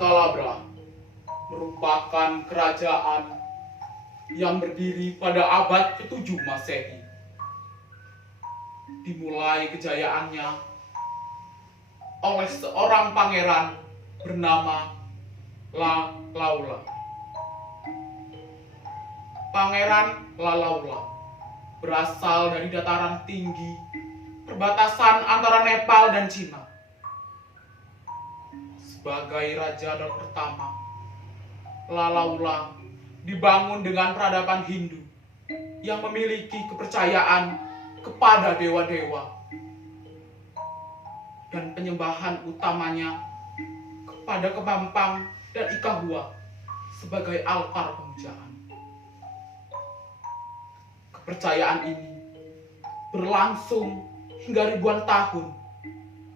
Kalabra merupakan kerajaan yang berdiri pada abad ke-7 Masehi. Dimulai kejayaannya oleh seorang pangeran bernama Laula. Pangeran Laula berasal dari dataran tinggi perbatasan antara Nepal dan Cina. Sebagai raja pertama, Laula dibangun dengan peradaban Hindu yang memiliki kepercayaan kepada dewa-dewa dan penyembahan utamanya kepada Kemampang dan Ikahua sebagai altar pemujaan. Kepercayaan ini berlangsung hingga ribuan tahun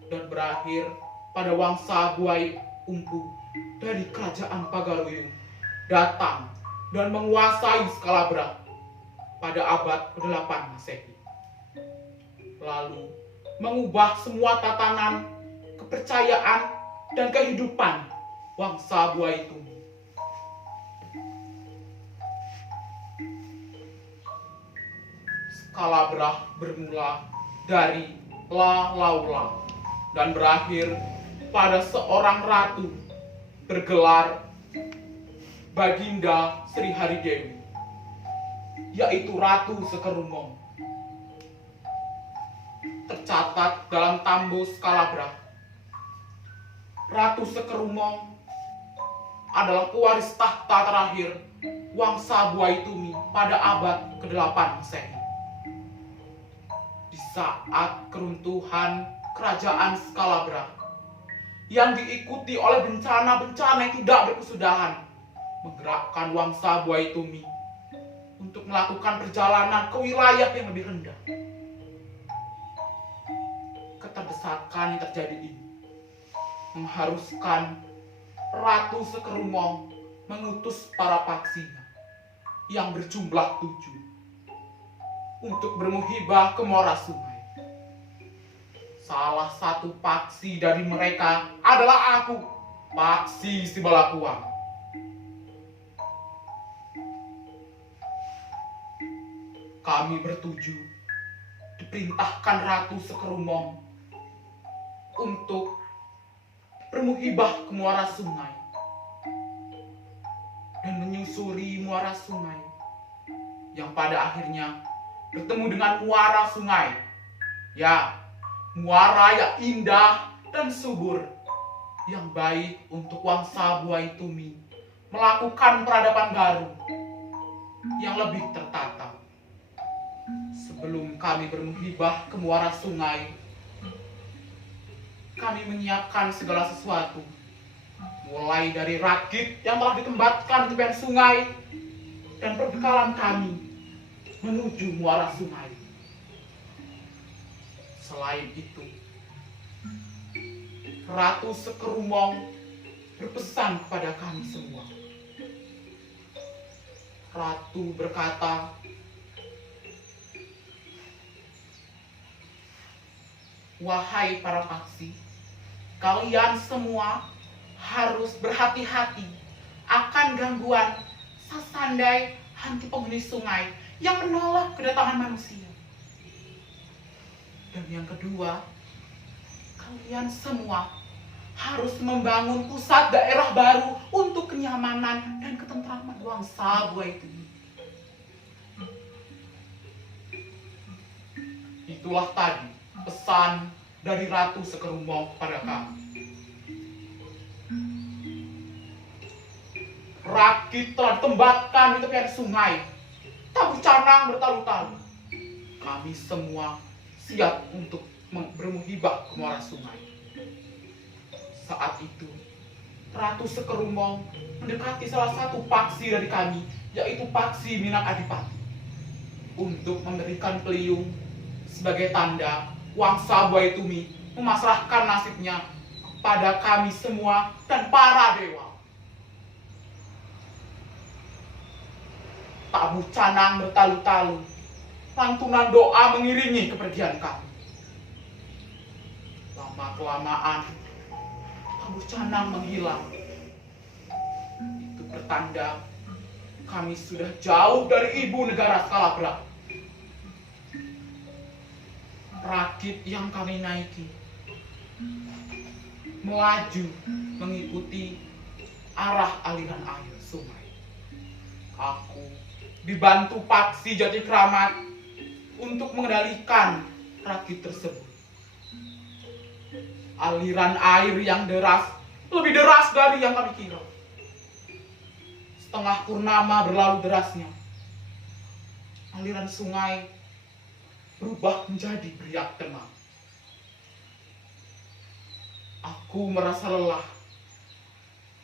dan berakhir pada Wangsa Buai Umpu dari kerajaan Pagaruyung datang dan menguasai Skalabra pada abad ke-8 Masehi. Lalu mengubah semua tatanan, kepercayaan, dan kehidupan Wangsa Buai Tumi. Skalabra bermula dari Laula dan berakhir pada seorang ratu bergelar Baginda Sri Haridewi, yaitu Ratu Sekerumong. Tercatat dalam Tambo Skalabra, Ratu Sekerumong adalah pewaris tahta terakhir Wangsa Buai Tumi pada abad ke-8 Masehi. Di saat keruntuhan kerajaan Skalabra yang diikuti oleh bencana-bencana yang tidak berkesudahan, menggerakkan Wangsa Buai Tumi untuk melakukan perjalanan ke wilayah yang lebih rendah. Keterdesakan yang terjadi ini mengharuskan Ratu Sekerumong mengutus para paksinya yang berjumlah 7 untuk bermuhibah ke muara sungai. Salah satu paksi dari mereka adalah aku, Paksi Sibalakuang. Kami bertuju diperintahkan Ratu Sekerumong untuk bermuhibah ke muara sungai dan menyusuri muara sungai yang pada akhirnya bertemu dengan muara sungai. Ya, muara yang indah dan subur yang baik untuk Wangsa Buai Tumi melakukan peradaban baru yang lebih tertata. Sebelum kami bermuhibah ke muara sungai, kami menyiapkan segala sesuatu, mulai dari rakit yang telah ditempatkan di tepian sungai dan perbekalan kami menuju muara sungai. Selain itu, Ratu Sekerumong berpesan kepada kami semua. Ratu berkata, "Wahai para paksi, kalian semua harus berhati-hati akan gangguan sasandai hantu penghuni sungai yang menolak kedatangan manusia. Dan yang kedua, kalian semua harus membangun pusat daerah baru untuk kenyamanan dan ketentraman Wangsa Buai Tumi." Itulah tadi pesan dari Ratu Sekerumong kepada kami. Rakit telah ditembakkan di tepian sungai, tabu canang bertalu-talu. Kami semua siap untuk bermuhibah ke muara sungai. Saat itu, Ratu Sekerumong mendekati salah satu paksi dari kami, yaitu Paksi Minang Adipati, untuk memberikan peliung sebagai tanda Wangsa Buai Tumi memasrahkan nasibnya kepada kami semua dan para dewa. Tabu canang bertalu-talu, lantunan doa mengiringi kepergian kami. Lama-kelamaan, tabu canang menghilang Pertanda kami sudah jauh dari ibu negara Scalabra. Rakit yang kami naiki melaju mengikuti arah aliran air sungai. Aku dibantu Paksi Jatikramat untuk mengendalikan rakit tersebut. Aliran air yang deras, lebih deras dari yang kami kira. Setengah purnama berlalu derasnya. Aliran sungai berubah menjadi beriak tenang. Aku merasa lelah,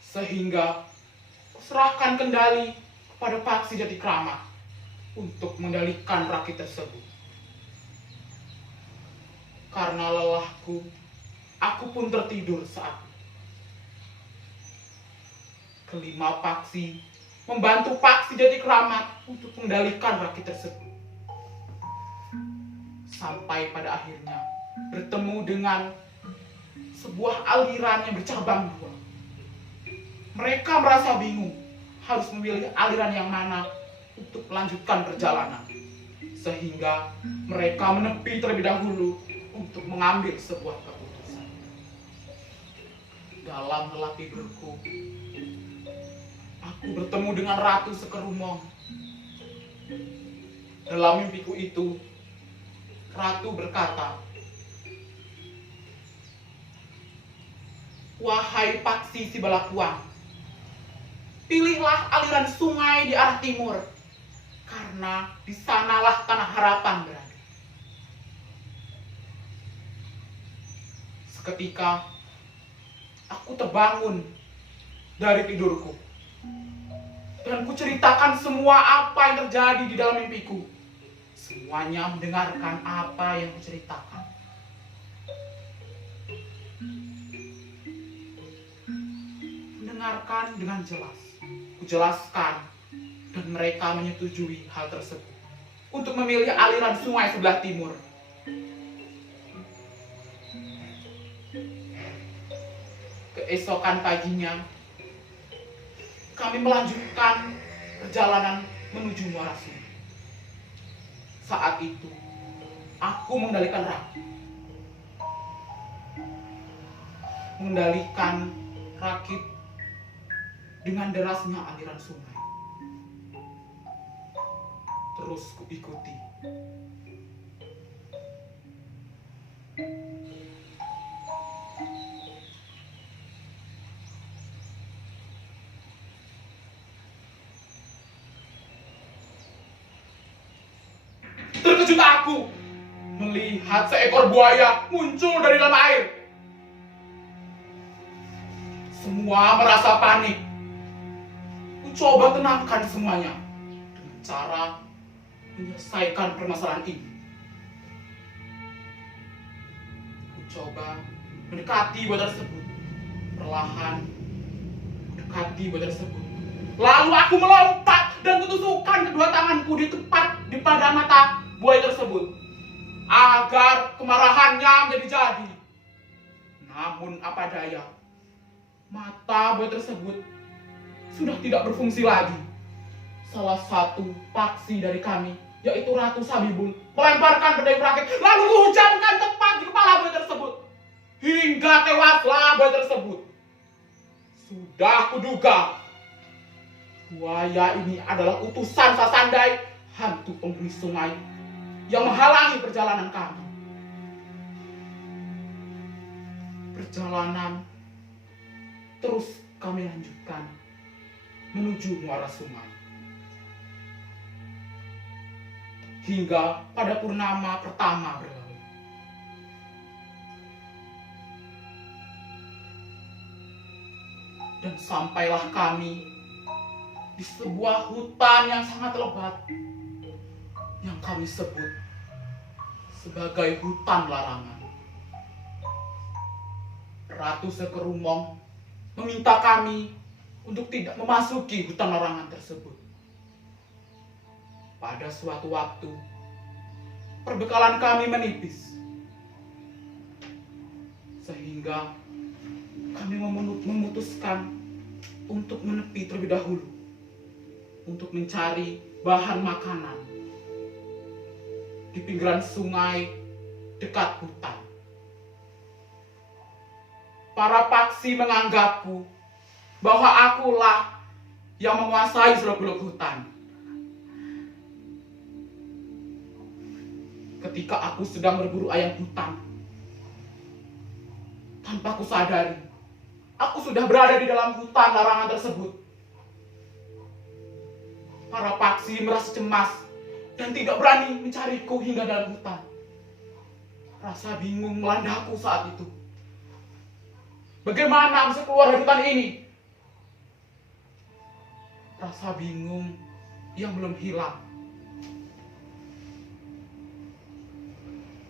sehingga kuserahkan kendali kepada Paksi Jatikramat untuk mengendalikan rakit tersebut. Karena lelahku, aku pun tertidur saat itu. Kelima Paksi membantu Paksi Jatikramat untuk mengendalikan rakit tersebut. Sampai pada akhirnya bertemu dengan sebuah aliran yang bercabang dua. Mereka merasa bingung harus memilih aliran yang mana untuk melanjutkan perjalanan. Sehingga mereka menepi terlebih dahulu untuk mengambil sebuah keputusan. Dalam lelah tidurku, aku bertemu dengan Ratu Sekerumong. Dalam mimpiku itu, Ratu berkata, "Wahai Paksi Sibalakuang, pilihlah aliran sungai di arah timur, karena di sanalah tanah harapan berada." Seketika, aku terbangun dari tidurku, dan kuceritakan semua apa yang terjadi di dalam mimpiku. Semuanya mendengarkan apa yang kuceritakan. Mendengarkan dengan jelas. Kujelaskan, dan mereka menyetujui hal tersebut untuk memilih aliran sungai sebelah timur. Keesokan paginya, kami melanjutkan perjalanan menuju Muara Sungai. Saat itu, aku mengendalikan rakit. Mengendalikan rakit dengan derasnya aliran sungai. Terus kuikuti. Terkejut aku melihat seekor buaya muncul dari dalam air. Semua merasa panik. Ku coba tenangkan semuanya dengan cara menyelesaikan permasalahan ini. Ku coba mendekati buaya tersebut, perlahan mendekati buaya tersebut. Lalu aku melompat dan kutusukkan kedua tanganku di pada mata buaya tersebut agar kemarahannya menjadi jadi. Namun apa daya, mata buaya tersebut sudah tidak berfungsi lagi. Salah satu paksi dari kami, yaitu Ratu Sabibul, melemparkan berdayung rakit lalu kuhujamkan tepat di kepala buaya tersebut hingga tewaslah buaya tersebut. Sudah kuduga buaya ini adalah utusan Sasandai, hantu penghuni sungai yang menghalangi perjalanan kami. Perjalanan terus kami lanjutkan menuju Muara Sungai. Hingga pada purnama pertama berlalu. Dan sampailah kami di sebuah hutan yang sangat lebat yang kami sebut sebagai hutan larangan. Ratu Sekerumong meminta kami untuk tidak memasuki hutan larangan tersebut. Pada suatu waktu, perbekalan kami menipis, sehingga kami memutuskan untuk menepi terlebih dahulu untuk mencari bahan makanan di pinggiran sungai dekat hutan. Para paksi menganggapku bahwa akulah yang menguasai seluk-beluk hutan. Ketika aku sedang berburu ayam hutan, tanpa aku sadari, aku sudah berada di dalam hutan larangan tersebut. Para paksi merasa cemas dan tidak berani mencariku hingga dalam hutan. Rasa bingung melandaku saat itu. Bagaimana bisa keluar dari hutan ini? Rasa bingung yang belum hilang.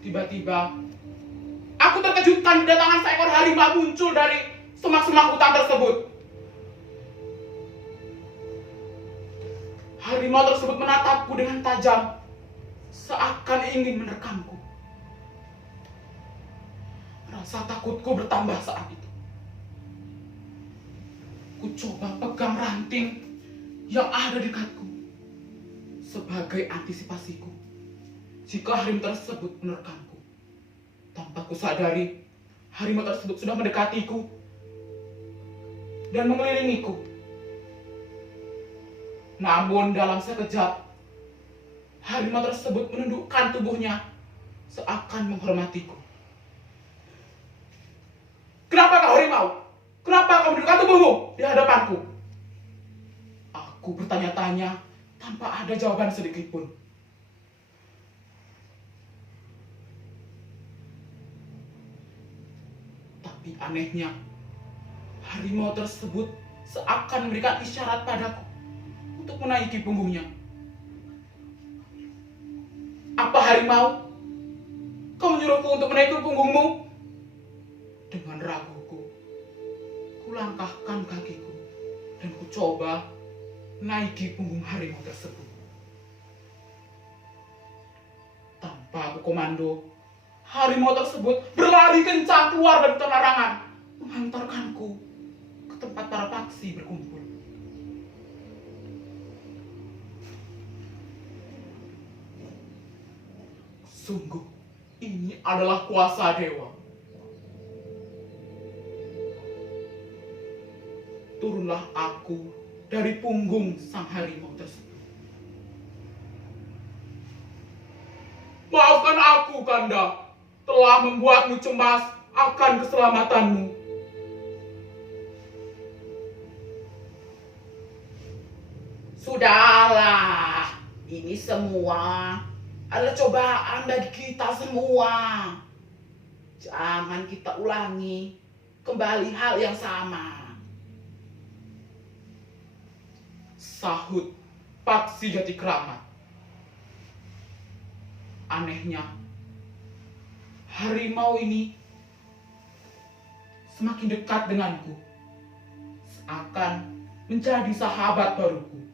Tiba-tiba, aku terkejutkan kedatangan seekor harimau muncul dari semak-semak hutan tersebut. Harimau tersebut menatapku dengan tajam, seakan ingin menerkamku. Rasa takutku bertambah saat itu. Ku coba pegang ranting yang ada di dekatku sebagai antisipasiku jika harimau tersebut menerkamku. Tanpa ku sadari, harimau tersebut sudah mendekatiku dan mengelilingiku. Namun dalam sekejap, harimau tersebut menundukkan tubuhnya seakan menghormatiku. Kenapa kau harimau? Kenapa kau menundukkan tubuhmu di hadapanku? Aku bertanya-tanya tanpa ada jawaban sedikit pun. Tapi anehnya, harimau tersebut seakan memberikan isyarat padaku untuk menaiki punggungnya. Apa harimau? Kau menyuruhku untuk menaiki punggungmu? Dengan raguku, kulangkahkan kakiku dan ku coba naiki punggung harimau tersebut. Tanpa aku komando, harimau tersebut berlari kencang keluar dari hutan larangan, menghantarkanku ke tempat para paksi berkumpul. Sungguh, ini adalah kuasa dewa. Turunlah aku dari punggung sang harimau tersebut. Maafkan aku, Kanda, telah membuatmu cemas akan keselamatanmu. Sudahlah, ini semua adalah cobaan bagi kita semua. Jangan kita ulangi kembali hal yang sama. Sahut Paksi Jati Keramat. Anehnya, harimau ini semakin dekat denganku, seakan menjadi sahabat baruku.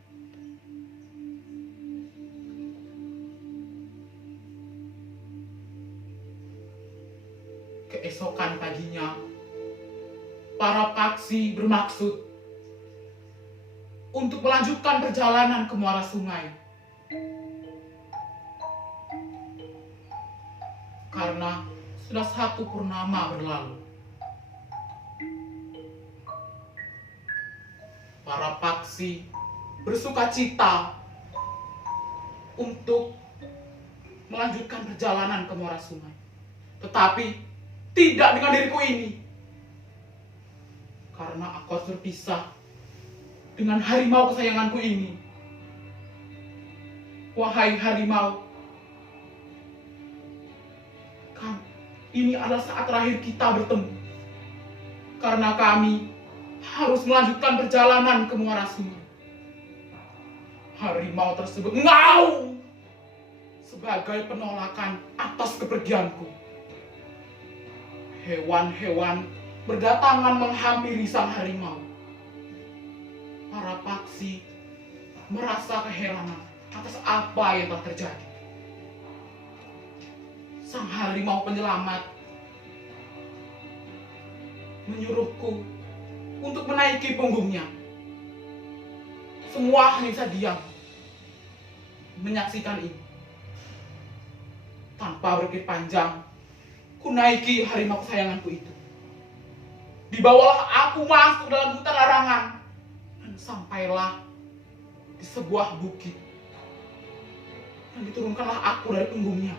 Keesokan paginya, para paksi bermaksud untuk melanjutkan perjalanan ke muara sungai. Karena sudah 1 purnama berlalu. Para paksi bersuka cita untuk melanjutkan perjalanan ke muara sungai. Tetapi tidak dengan diriku ini. Karena aku harus berpisah dengan harimau kesayanganku ini. Wahai harimau, ini adalah saat terakhir kita bertemu. Karena kami harus melanjutkan perjalanan ke muara sungai. Harimau tersebut mengaum sebagai penolakan atas kepergianku. Hewan-hewan berdatangan menghampiri sang harimau. Para paksi merasa keheranan atas apa yang telah terjadi. Sang harimau penyelamat menyuruhku untuk menaiki punggungnya Semua hanya bisa diam menyaksikan ini. Tanpa berpikir panjang, ku naiki harimau kesayanganku itu. Dibawalah aku masuk dalam hutan larangan dan sampailah di sebuah bukit. Dan diturunkanlah aku dari punggungnya.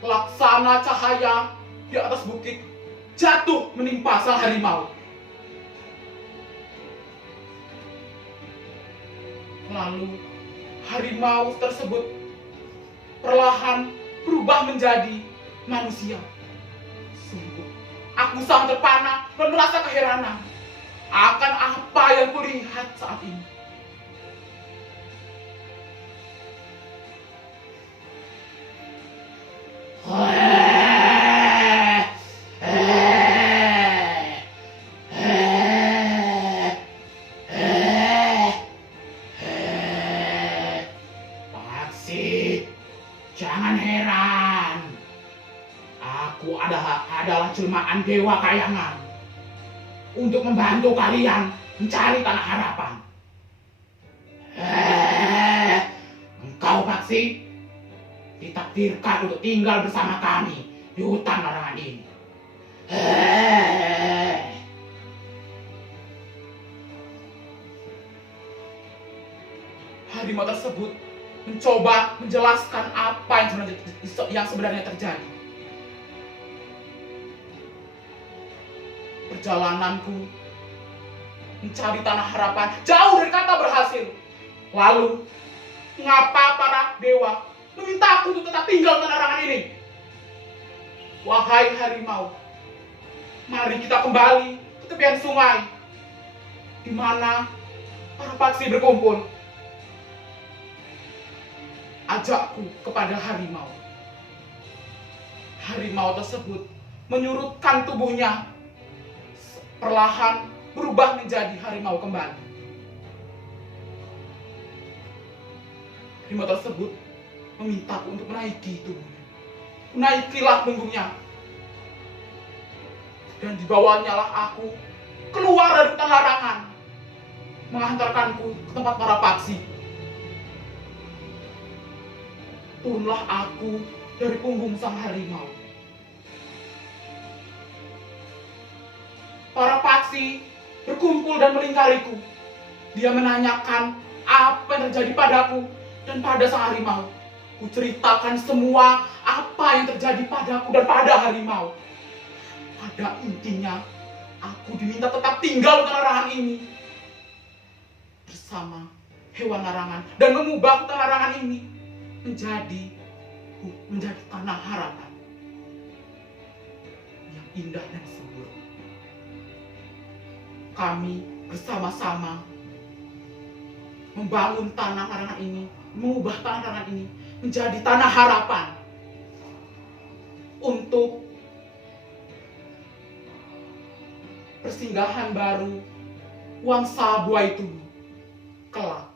Laksana cahaya di atas bukit jatuh menimpa sang harimau. Lalu harimau tersebut perlahan berubah menjadi manusia. Sungguh, aku sangat terpana dan merasa keheranan akan apa yang kulihat saat ini. Jangan heran, aku adalah jelmaan dewa kayangan untuk membantu kalian mencari tanah harapan. Engkau Paksi ditakdirkan untuk tinggal bersama kami di hutan larangan ini. Harimau tersebut mencoba menjelaskan apa yang sebenarnya terjadi. Perjalananku mencari tanah harapan jauh dari kata berhasil. Lalu, mengapa para dewa memintaku untuk tetap tinggal di tanah larangan ini? Wahai harimau, mari kita kembali ke tepian sungai, di mana para paksi berkumpul. Ajakku kepada harimau. Harimau tersebut menyurutkan tubuhnya, perlahan berubah menjadi harimau kembali. Harimau tersebut memintaku untuk menaiki tubuhnya. Naikilah punggungnya. Dan dibawanya lah aku keluar dari hutan larangan, mengantarkanku ke tempat para paksi. Turunlah aku dari punggung sang harimau. Para paksi berkumpul dan melingkariku. Dia menanyakan apa yang terjadi padaku dan pada sang harimau. Ku ceritakan semua apa yang terjadi padaku dan pada harimau. Pada intinya, aku diminta tetap tinggal di hutan larangan ini bersama hewan larangan dan mengubah hutan larangan ini menjadi tanah harapan yang indah dan subur. Kami bersama-sama membangun tanah larangan ini, mengubah tanah larangan ini menjadi tanah harapan untuk persinggahan baru Wangsa Buaya Tugu kelak.